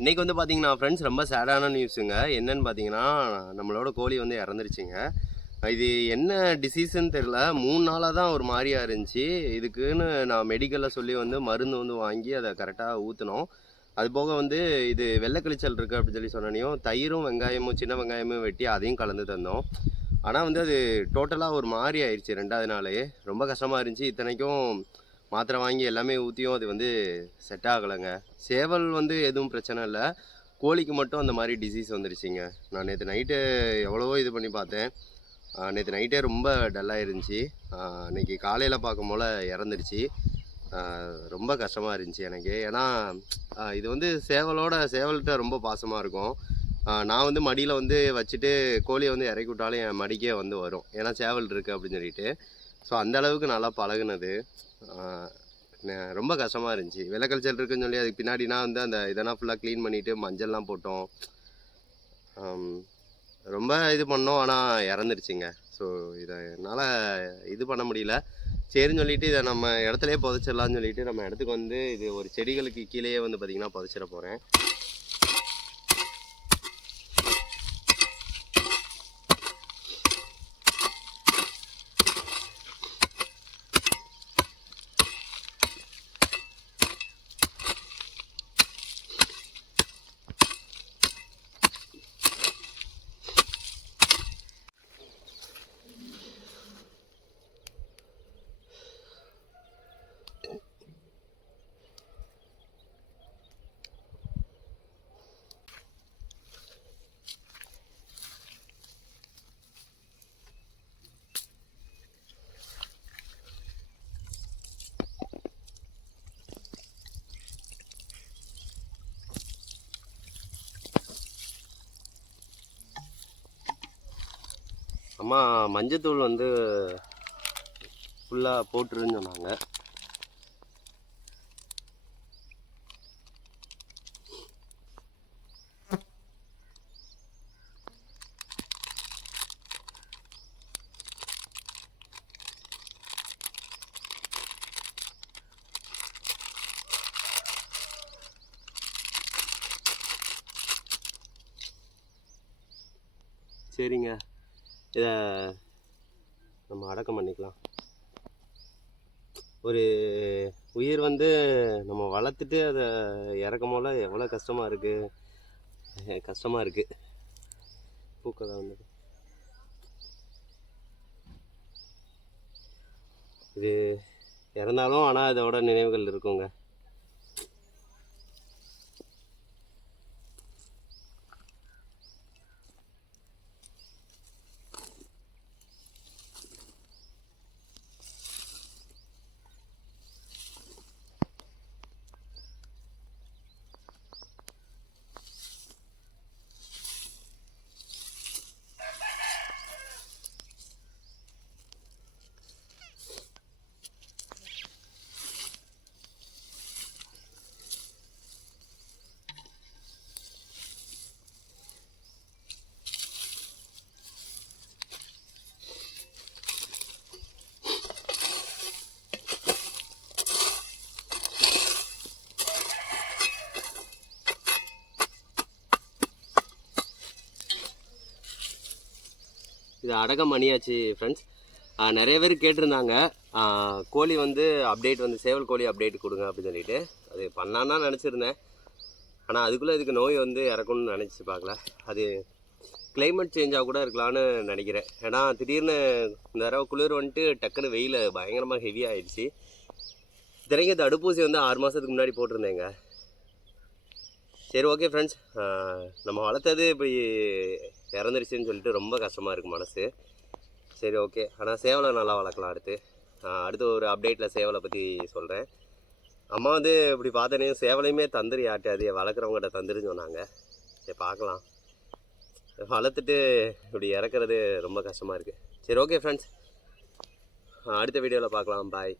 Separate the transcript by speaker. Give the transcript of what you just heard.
Speaker 1: இன்றைக்கி வந்து பார்த்தீங்கன்னா ஃப்ரெண்ட்ஸ் ரொம்ப சேடான நியூஸுங்க என்னன்னு பார்த்தீங்கன்னா நம்மளோட கோழி வந்து இறந்துருச்சுங்க. இது என்ன டிசீஸ்ன்னு தெரில மூணு நாளாக தான் ஒரு மாதிரியா இருந்துச்சு. இதுக்குன்னு நான் மெடிக்கலில் சொல்லி வந்து மருந்து வந்து வாங்கி அதை கரெக்டாக ஊற்றினோம் அது போக வந்து இது வெள்ளக்கிழிச்சல் இருக்குது அப்படின்னு சொல்லி சொன்னனையும் தயிரும் வெங்காயமும் சின்ன வெங்காயமும் வெட்டி அதையும் கலந்து தந்தோம். ஆனால் வந்து அது டோட்டலாக ஒரு மாதிரி ஆயிடுச்சு ரெண்டாவது நாளே. ரொம்ப கஷ்டமாக இருந்துச்சு. இத்தனைக்கும் மாத்திரை வாங்கி எல்லாமே ஊற்றியும் அது வந்து செட் ஆகலைங்க. சேவல் வந்து எதுவும் பிரச்சனை இல்லை. கோழிக்கு மட்டும் அந்த மாதிரி டிசீஸ் வந்துருச்சுங்க. நான் நேற்று நைட்டு எவ்வளவோ இது பண்ணி பார்த்தேன். நேற்று நைட்டே ரொம்ப டல்லாக இருந்துச்சு இன்றைக்கி காலையில் பார்க்கும் போல் இறந்துருச்சு. ரொம்ப கஷ்டமாக இருந்துச்சு எனக்கு. ஏன்னா இது வந்து சேவலோட சேவல்கிட்ட ரொம்ப பாசமாக இருக்கும். நான் வந்து மடியில் வந்து வச்சுட்டு கோழியை வந்து இறக்கி விட்டாலும் என் மடிக்கே வந்து வரும். ஏன்னா சேவல் இருக்குது அப்படின்னு சொல்லிட்டு. ஸோ அந்த அளவுக்கு நல்லா பழகுனது. ரொம்ப கஷ்டமாக இருந்துச்சு. வெள்ளக்கல்ச்சல் இருக்குன்னு சொல்லி அதுக்கு பின்னாடினா வந்து அந்த இதெல்லாம் ஃபுல்லாக க்ளீன் பண்ணிவிட்டு மஞ்சள்லாம் போட்டோம். ரொம்ப இது பண்ணோம் ஆனால் இறந்துருச்சுங்க. ஸோ இதை என்னால் இது பண்ண முடியல. சரின்னு சொல்லிட்டு இதை நம்ம இடத்துலையே புதைச்சிடலாம்னு சொல்லிட்டு நம்ம இடத்துக்கு வந்து இது ஒரு செடிகளுக்கு கீழேயே வந்து பார்த்திங்கன்னா புதைச்சிட போகிறேன் அம்மா மஞ்சத்தூள் வந்து ஃபுல்லாக போட்டுருன்னு சொன்னாங்க. சரிங்க. இதை நம்ம அடக்கம் பண்ணிக்கலாம். ஒரு உயிர் வந்து நம்ம வளர்த்துட்டு அதை இறக்கும் போல எவ்வளோ கஷ்டமாக இருக்குது கஷ்டமாக இருக்குது பூக்களை வந்து இது இறந்தாலும் ஆனால் அதோட நினைவுகள் இருக்குங்க. இது அடக்கம் பண்ணியாச்சு ஃப்ரெண்ட்ஸ் நிறைய பேர் கேட்டிருந்தாங்க. கோழி வந்து அப்டேட் வந்து சேவல் கோழி அப்டேட் கொடுங்க அப்படின்னு சொல்லிட்டு. அது பண்ணான்னா நினச்சிருந்தேன். ஆனால் அதுக்குள்ளே இதுக்கு நோய் வந்து இறக்கணும்னு நினச்சி பார்க்கல. அது கிளைமேட் சேஞ்சாக கூட இருக்கலாம்னு நினைக்கிறேன். ஏன்னா திடீர்னு இந்த தடவை குளிர் வந்துட்டு டக்குன்னு வெயில் பயங்கரமாக ஹெவி ஆயிடுச்சு. திரைங்க தடுப்பூசி வந்து ஆறு மாதத்துக்கு முன்னாடி போட்டிருந்தேங்க. சரி ஓகே ஃப்ரெண்ட்ஸ் நம்ம வளர்த்தது இப்படி இறந்துருச்சுன்னு சொல்லிட்டு ரொம்ப கஷ்டமாக இருக்குது மனசு. சரி ஓகே ஆனால் சேவலை நல்லா வளர்க்கலாம் அடுத்து. அடுத்து ஒரு அப்டேட்டில் சேவலை பற்றி சொல்கிறேன் அம்மா வந்து இப்படி பார்த்தனே சேவலையுமே தந்துரு யார்ட்டாது வளர்க்குறவங்ககிட்ட தந்துருன்னு சொன்னாங்க. சரி பார்க்கலாம். வளர்த்துட்டு இப்படி இறக்குறது ரொம்ப கஷ்டமாக இருக்குது சரி ஓகே ஃப்ரெண்ட்ஸ் அடுத்த வீடியோவில் பார்க்கலாம். பாய்